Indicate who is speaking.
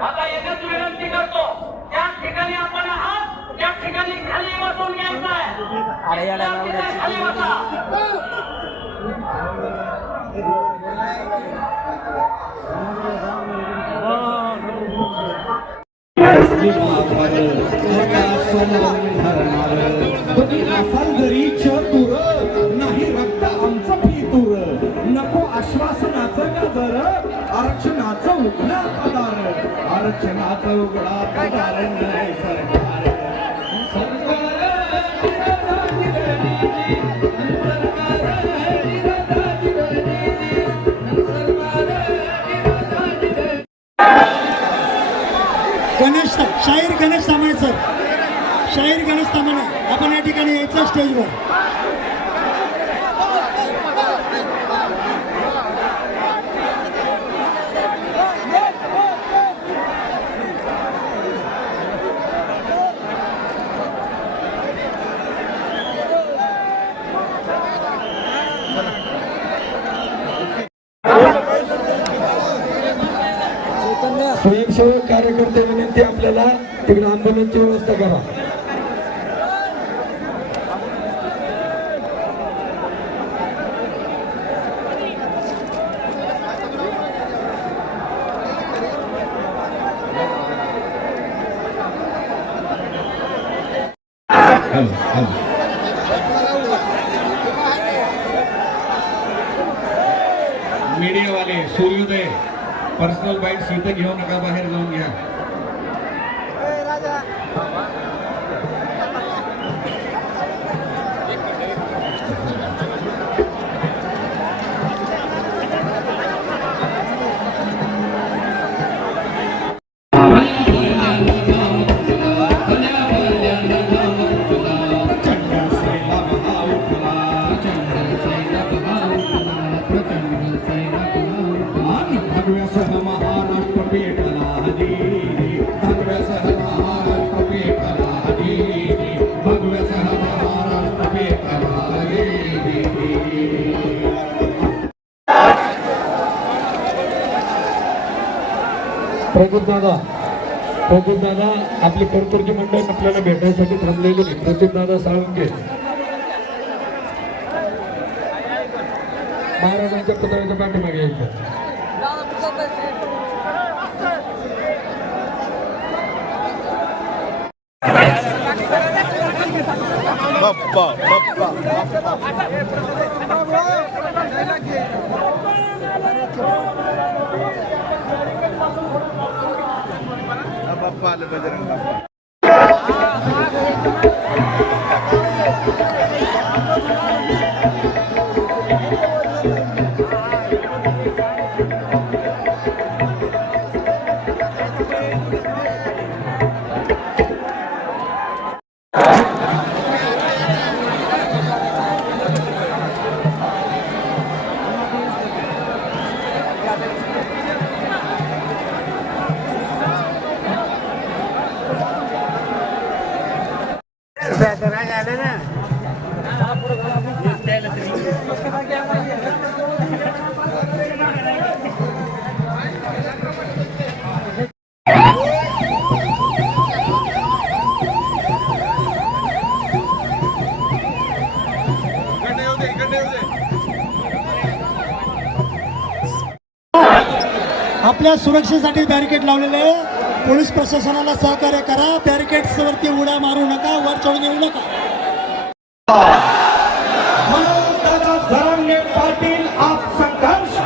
Speaker 1: आता एकच विनंती करतो त्या ठिकाणी आपण आहात त्या ठिकाणी खाली बसून घ्यायचं आहे. तिथे खाली बसा.
Speaker 2: आरक्षणाचं उघडा पदार नाही सरकार
Speaker 3: गणेश शाहीर गणेश तांबणे सर शाहीर गणेश तांबणे आपण या ठिकाणी यायचं स्टेजवर
Speaker 2: स्वयंसेवक कार्यकर्ते विनंती आपल्याला तिकडे आंदोलनची व्यवस्था करा.
Speaker 4: मीडियावाले सूर्योदय. पर्सनल बाईट इथं घेऊ नका बाहेर जाऊन घ्या.
Speaker 2: प्रदीप दादा. प्रदीप दादा आपली कर्तृत्व मंडळ आपल्याला भेटायसाठी थांबलेली नाही. प्रदीप दादा साळुंके महाराजांच्या पुतळ्याच्या पाठीमागे यायचं. Harappa Bajranga Thank you.
Speaker 3: आपल्या सुरक्षेसाठी बॅरिकेड लावलेले आहे. पोलीस प्रशासनाला सहकार्य करा. बॅरिकेड्सवरती उड्या मारू नका. वर चढून येऊ नका.
Speaker 2: पाटील आप संघर्ष